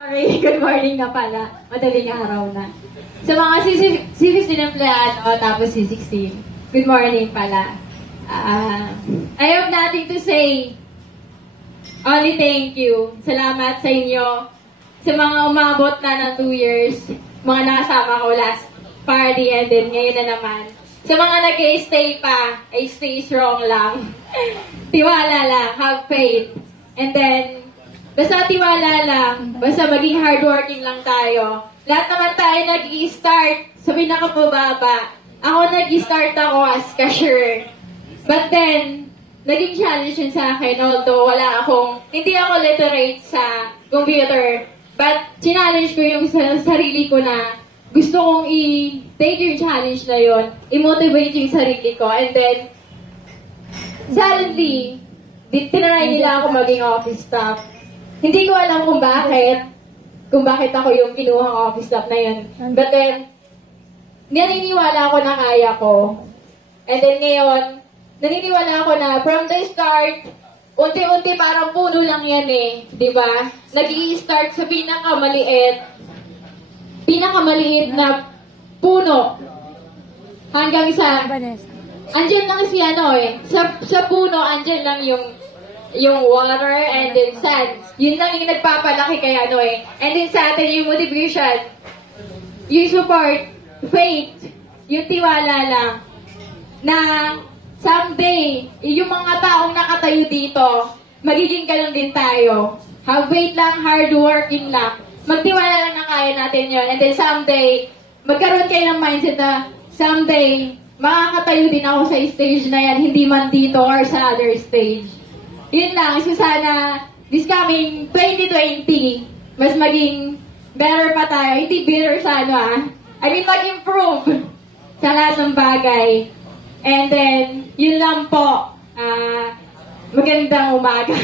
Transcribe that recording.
Okay, good morning na pala. Madaling araw na. Sa mga C15 empleyado, tapos C16, good morning pala. I have nothing to say. Only thank you. Salamat sa inyo. Sa mga umabot na ng 2 years, mga nakasama ko last party and then ngayon na naman. Sa mga nag-stay pa, ay stay strong lang. Tiwala lang, have faith. And then, basta tiwala lang, basta maging hardworking lang tayo. Lahat naman tayo nag-i-start sa pinakababa. Ako nag-i-start ako as cashier. But then, naging challenge yun sa akin, although hindi ako literate sa computer. But, challenge ko yung sarili ko na gusto kong i-take yung challenge na yun, i-motivate yung sarili ko. And then, suddenly, tinry nila ako maging office staff. Hindi ko alam kung bakit ako yung kinuhang office staff na yun. But then, naniniwala ako na kaya ko. And then ngayon, naniniwala ako na from the start, unti-unti parang puno lang yan eh. Diba? Nag-i-start sa pinakamaliit na puno. Hanggang sa, andyan lang sa puno, andyan lang yung water and then sand. Yun lang yung nagpapalaki kaya And then sa atin yung motivation, yung support, faith, yung tiwala lang na someday, yung mga taong nakatayo dito, magiging ganun din tayo. Have faith lang, hardworking lang. Magtiwala lang na kaya natin yun. And then someday, magkaroon kayo ng mindset na someday, makakatayo din ako sa stage na yan, hindi man dito or sa other stage. Yun lang. So sana, this coming 2020, mas maging better pa tayo. Hindi better sa mag-improve sa lahat ng bagay. And then, yun lang po. Magandang umaga.